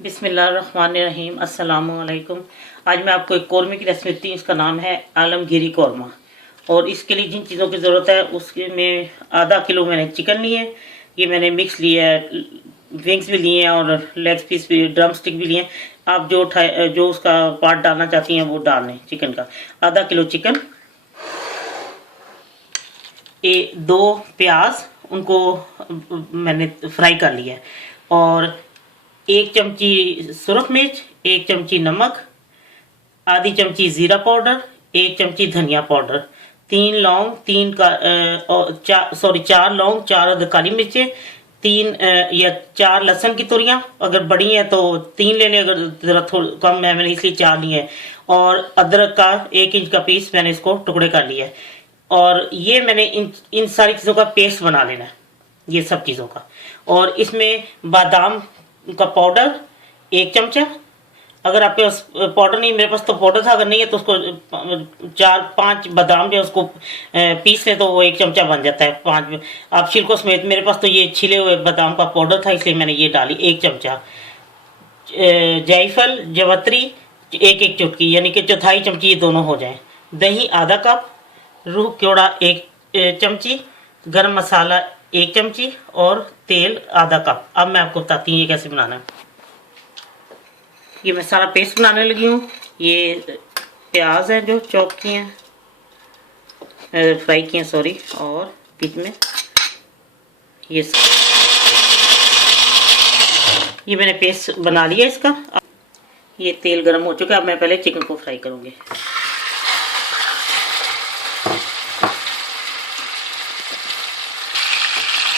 बिस्मिल्लाहिर्रहमानिर्रहीम। अस्सलामुअलैकुम। आज मैं आपको एक कौरमे की रेसिपी देती हूँ। इसका नाम है आलमगीरी कौरमा। और इसके लिए जिन चीज़ों की ज़रूरत है उसके में आधा किलो मैंने चिकन लिए है। ये मैंने मिक्स लिया है, विंग्स भी लिए हैं और लेग पीस भी, ड्रम स्टिक भी लिए हैं। आप जो उसका पार्ट डालना चाहती हैं वो डाल लें। चिकन का आधा किलो चिकन, दो प्याज, उनको मैंने फ्राई कर लिया है। और एक चमची सुरख मिर्च, एक चमची नमक, आधी चमची जीरा पाउडर, एक चमची धनिया पाउडर, तीन लौंग, चार लौंग, चार अदद काली मिर्चें, तीन या चार लहसुन की तुरियां। अगर बड़ी हैं तो तीन ले लें, अगर ज़रा थोड़ा कम है मैंने इसलिए चार ली है। और अदरक का 1 इंच का पीस मैंने इसको टुकड़े कर लिया है। और ये मैंने इन सारी चीज़ों का पेस्ट बना लेना है, ये सब चीज़ों का। और इसमें बादाम का पाउडर 1 चमचा। अगर आपके पास पाउडर नहीं, मेरे पास तो पाउडर था, अगर नहीं है तो उसको 4-5 बादाम जो उसको पीस लें तो वो 1 चमचा बन जाता है। 5 आप छिलकों समेत, मेरे पास तो ये छिले हुए बादाम का पाउडर था इसलिए मैंने ये डाली 1 चमचा। जायफल, जवत्री 1-1 चुटकी, यानी कि चौथाई चमची ये दोनों हो जाएं। दही आधा कप, रूह क्योड़ा 1 चमची, गरम मसाला 1 चमची और तेल आधा कप। अब मैं आपको बताती हूँ ये कैसे बनाना है। ये मैं सारा पेस्ट बनाने लगी हूँ। ये प्याज है जो चॉप किए हैं, फ्राई किए हैं सॉरी, और बीच में ये मैंने पेस्ट बना लिया इसका। ये तेल गर्म हो चुका है। अब मैं पहले चिकन को फ्राई करूँगी।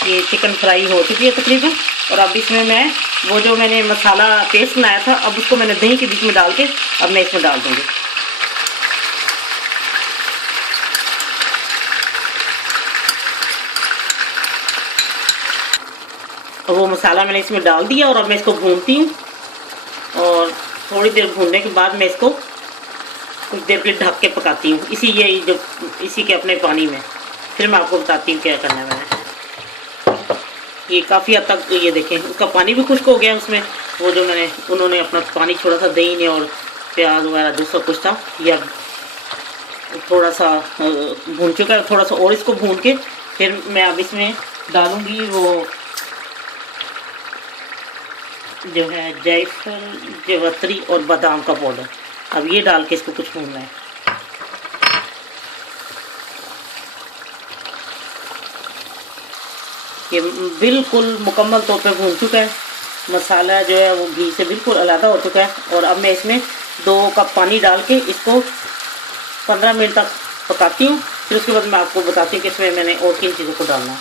ये चिकन फ्राई हो चुकी है तकरीबन। और अब इसमें मैं वो जो मैंने मसाला पेस्ट बनाया था, अब उसको मैंने दही के बीच में डाल के अब मैं इसमें डाल दूंगी। और वो मसाला मैंने इसमें डाल दिया और अब मैं इसको भूनती हूँ। और थोड़ी देर भूनने के बाद मैं इसको कुछ देर के लिए ढक के पकाती हूँ इसी के अपने पानी में। फिर मैं आपको बताती हूँ क्या करना है मैंने। ये काफ़ी हद तक ये देखें उसका पानी भी खुश्क हो गया उसमें। वो जो उन्होंने अपना पानी छोड़ा था दही ने और प्याज वगैरह जो सब कुछ था, या थोड़ा सा भून चुका है। थोड़ा सा और इसको भून के फिर मैं अब इसमें डालूंगी वो जो है जायफल, जवत्री और बादाम का पाउडर। अब ये डाल के इसको कुछ भूनना है। ये बिल्कुल मुकम्मल तौर पे भून चुका है। मसाला जो है वो घी से बिल्कुल अलग हो चुका है। और अब मैं इसमें 2 कप पानी डाल के इसको 15 मिनट तक पकाती हूँ। फिर उसके बाद मैं आपको बताती हूँ कि इसमें मैंने और किन चीज़ों को डालना है।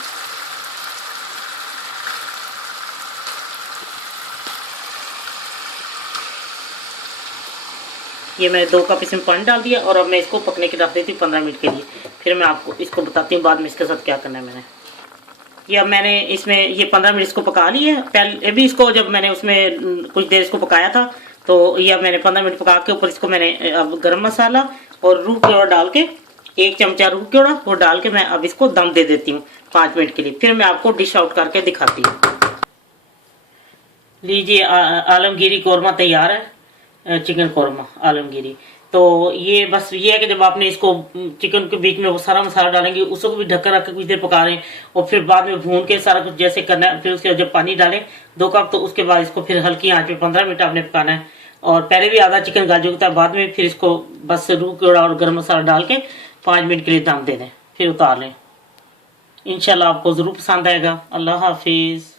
ये मैंने 2 कप इसमें पानी डाल दिया और अब मैं इसको पकने के रख देती हूँ 15 मिनट के लिए। फिर मैं आपको इसको बताती हूँ बाद में इसके साथ क्या करना है मैंने। ये अब मैंने इसमें ये 15 मिनट इसको पका ली है। पहले भी इसको जब मैंने उसमें कुछ देर इसको पकाया था तो ये अब मैंने 15 मिनट पका के ऊपर इसको मैंने अब गरम मसाला और रूह क्योड़ा डाल के 1 चमचा रूह क्योड़ा वो डाल के मैं अब इसको दम दे देती हूँ 5 मिनट के लिए। फिर मैं आपको डिश आउट करके दिखाती हूँ। लीजिए आलमगीरी कौरमा तैयार है। चिकन कौरमा आलमगीरी। तो ये बस ये है कि जब आपने इसको चिकन के बीच में वो सारा मसाला डालेंगे, उसको भी ढक्कन रख के कुछ देर पका लें और फिर बाद में भून के सारा कुछ जैसे करना है। फिर उसके बाद जब पानी डालें 2 कप, तो उसके बाद इसको फिर हल्की आंच पे 15 मिनट आपने पकाना है। और पहले भी आधा चिकन गल चुका है, बाद में फिर इसको बस रूह क्योड़ा और गर्म मसाला डाल के 5 मिनट के लिए दम दे दें, फिर उतार लें। इंशाल्लाह आपको ज़रूर पसंद आएगा। अल्लाह हाफिज़।